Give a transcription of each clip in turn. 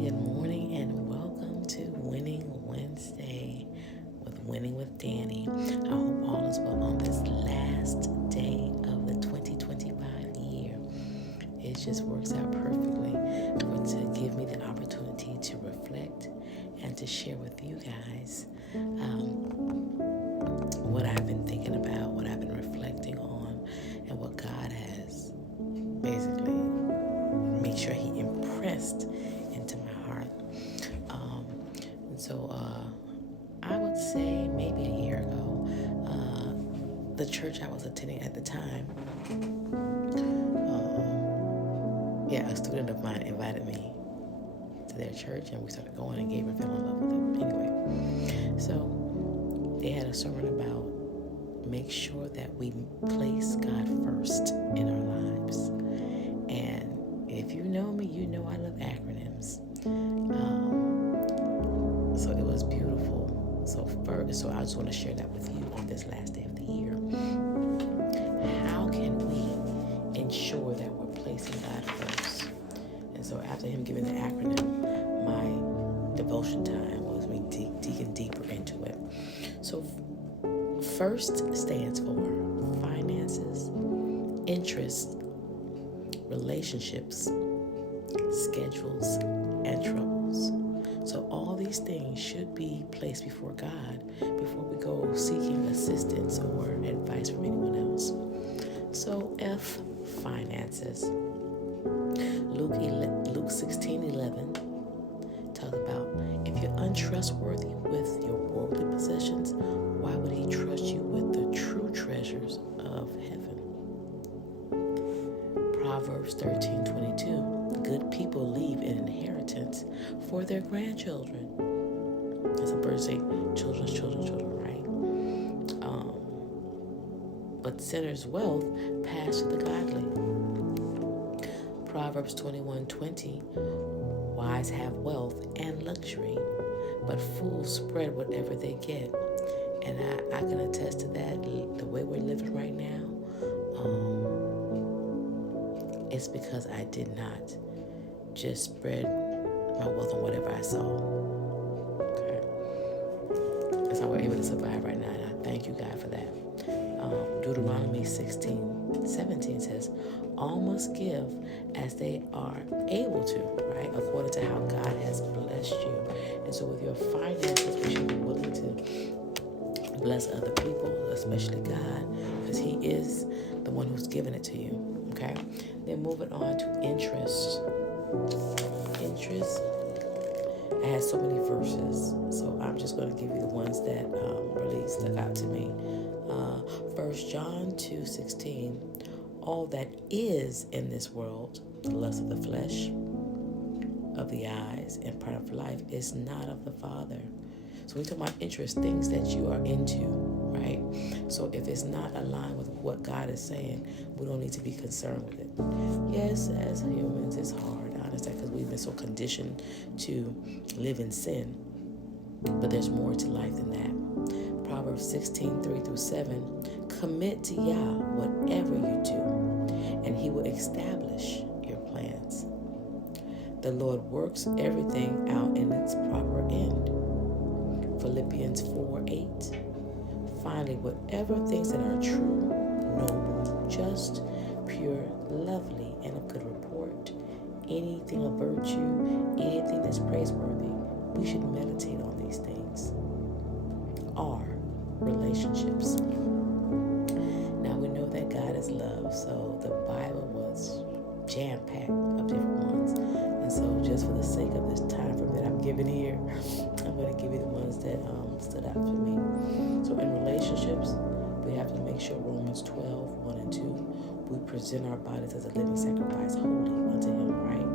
good morning, and welcome to Winning Wednesday with Winning with Danny. I hope all is well on this last day of the 2025 year. It just works out perfectly to give me the opportunity to reflect and to share with you guys what I've been thinking about, what I've been reflecting on, and what God has basically made sure He impressed into my heart. And so I would say maybe a year ago, the church I was attending at the time, a student of mine invited me to their church, and we started going, and Gabriel fell in love with it. Anyway, so they had a sermon about make sure that we place God first in our lives. And if you know me, you know I love acronyms. So it was beautiful. So I just want to share that with you on this last day of the year. How can we ensure that we're placing God first? And so after him giving the acronym, my devotion time was me digging deeper into it. So FIRST stands for finances, interests, relationships, schedules, and troubles. So all these things should be placed before God before we go seeking assistance or advice from anyone else. So F, finances. Luke 16:11 talks about if you're untrustworthy with your worldly possessions, why would he trust you with the true treasures of heaven? Proverbs 13:22. Good people leave an inheritance for their grandchildren. As a bird say, children's children, right? But sinners' wealth pass to the godly. Proverbs 21:20. Wise have wealth and luxury, but fools spread whatever they get. And I can attest to that. The way we're living right now, it's because I did not just spread my wealth on whatever I saw. Okay. That's how we're able to survive right now, and I thank you, God, for that. Deuteronomy 16:17 says, all must give as they are able to, right? According to how God has blessed you. And so with your finances, we should be willing to bless other people, especially God, because he is the one who's given it to you. Okay? Then moving on to interest. Interest. It has so many verses, so I'm just going to give you the ones that really stuck out to me. 1 John 2:16. All that is in this world, the lust of the flesh, of the eyes, and pride of life, is not of the Father. So we talk about interest, things that you are into, right? So if it's not aligned with what God is saying, we don't need to be concerned with it. Yes, as humans, it's hard, I understand, because we've been so conditioned to live in sin. But there's more to life than that. Proverbs 16:3-7. Commit to Yah whatever you do, and he will establish your plans. The Lord works everything out in its proper end. Philippians 4:8. Finally, whatever things that are true, noble, just, pure, lovely, and of good report, anything of virtue, anything that's praiseworthy, we should meditate on these things. R, relationships. Now we know that God is love, so the Bible was jam-packed of different ones. And so just for the sake of this time frame that I'm giving here, I'm going to give you the ones that stood out for me. So in relationships, we have to make sure Romans 12:1-2, we present our bodies as a living sacrifice, holy unto him, right?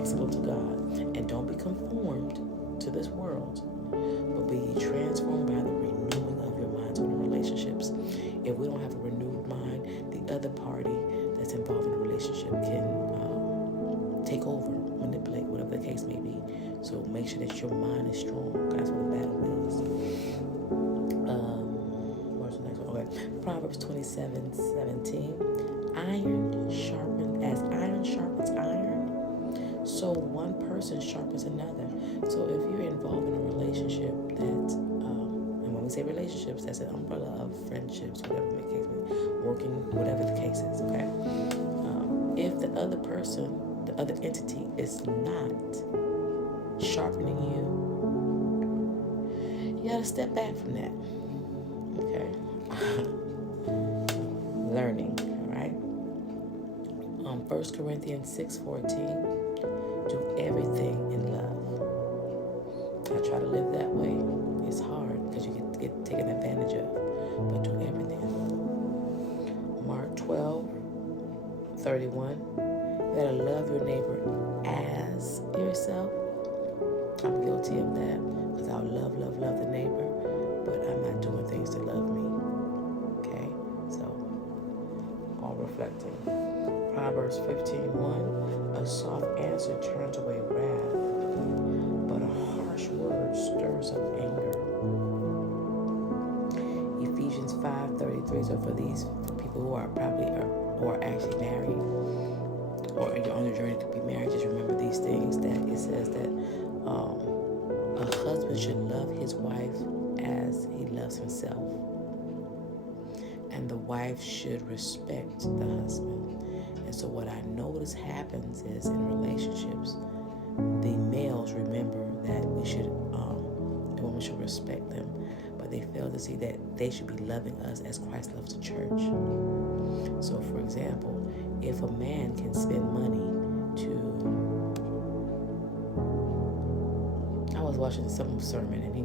Acceptable to God. And don't be conformed to this world, but be ye transformed by the renewing of your minds. So in relationships, if we don't have a renewed mind, the other party that's involved in a relationship can take over, manipulate, whatever the case may be. So make sure that your mind is strong. That's what the battle is. Where's the next one? Okay. Proverbs 27:17. Iron sharpens iron, so So one person sharpens another. So if you're involved in a relationship that, and when we say relationships, that's an umbrella of friendships, whatever the case may be, working, whatever the case is, okay? If the other person, the other entity is not sharpening you, you gotta step back from that, okay? Learning, all right? 1 Corinthians 6:14, do everything in love. I try to live that way. It's hard because you get taken advantage of, but do everything in love. Mark 12:31, you gotta love your neighbor as yourself. I'm guilty of that because I'll love the neighbor, but I'm not doing things to love me. Okay, so all reflecting. Proverbs 15:1, a soft answer turns away wrath, but a harsh word stirs up anger. Ephesians 5:33, so for people who are probably or actually married, or you're on your journey to be married, just remember these things, that it says that a husband should love his wife as he loves himself. And the wife should respect the husband. And so what I notice happens is in relationships, the males remember that the woman should respect them, but they fail to see that they should be loving us as Christ loves the church. So for example, if a man can spend money I was watching some sermon and he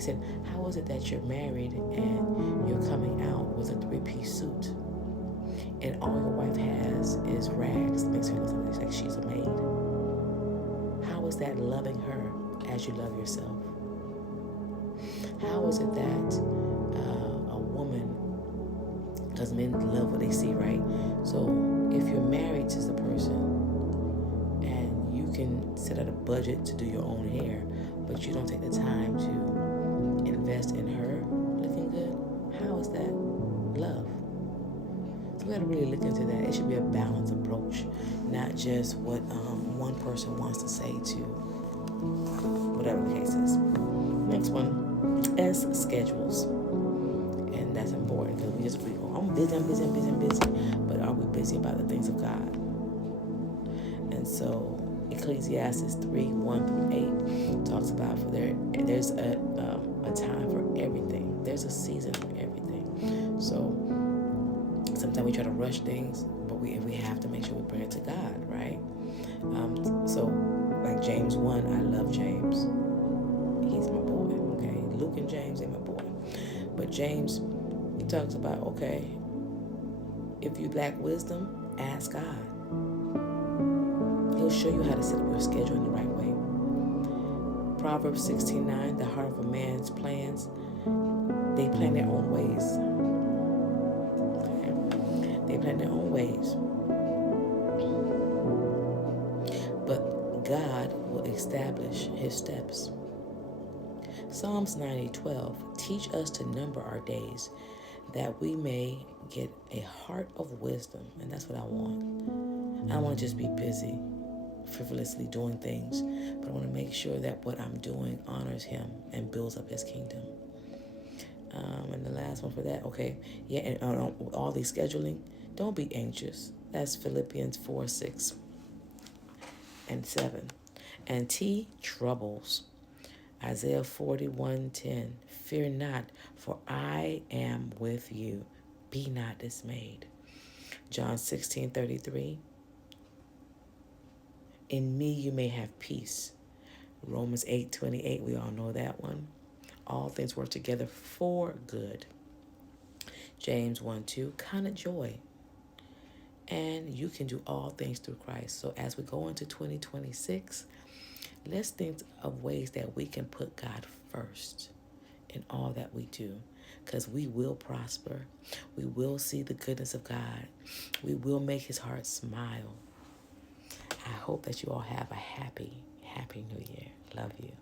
said, how is it that you're married and you're coming out with a 3-piece suit and all your wife has is rags that makes her look like she's a maid? How is that loving her as you love yourself? How is it that a woman, because men love what they see, right? So if you're married to the person and you can set out a budget to do your own hair, but you don't take the time to invest in her looking good, how is that love? So we got to really look into that. It should be a balanced approach, not just what one person wants to say to whatever the case is. Next one, S, schedules. And that's important because we go, I'm busy, but are we busy about the things of God? And so Ecclesiastes 3:1-8 talks about there's a time for everything. There's a season for everything. So sometimes we try to rush things, but we have to make sure we bring it to God, right? So like James 1, I love James. He's my boy, okay? Luke and James, they're my boy. But James, he talks about, okay, if you lack wisdom, ask God. He'll show you how to set up your schedule in the right way. Proverbs 16:9, the heart of a man's plans, they plan their own ways. Okay? They plan their own ways. But God will establish his steps. Psalms 90:12, teach us to number our days that we may get a heart of wisdom. And that's what I want. I don't want to just be busy, frivolously doing things, but I want to make sure that what I'm doing honors him and builds up his kingdom. And the last one for that, okay, yeah, and all these scheduling, don't be anxious. That's Philippians 4:6-7. And T, troubles. Isaiah 41:10, fear not, for I am with you. Be not dismayed. John 16:33, in me you may have peace. Romans 8:28, we all know that one. All things work together for good. James 1:2, count it joy. And you can do all things through Christ. So as we go into 2026, let's think of ways that we can put God first in all that we do, because we will prosper. We will see the goodness of God. We will make his heart smile. I hope that you all have a happy, happy New Year. Love you.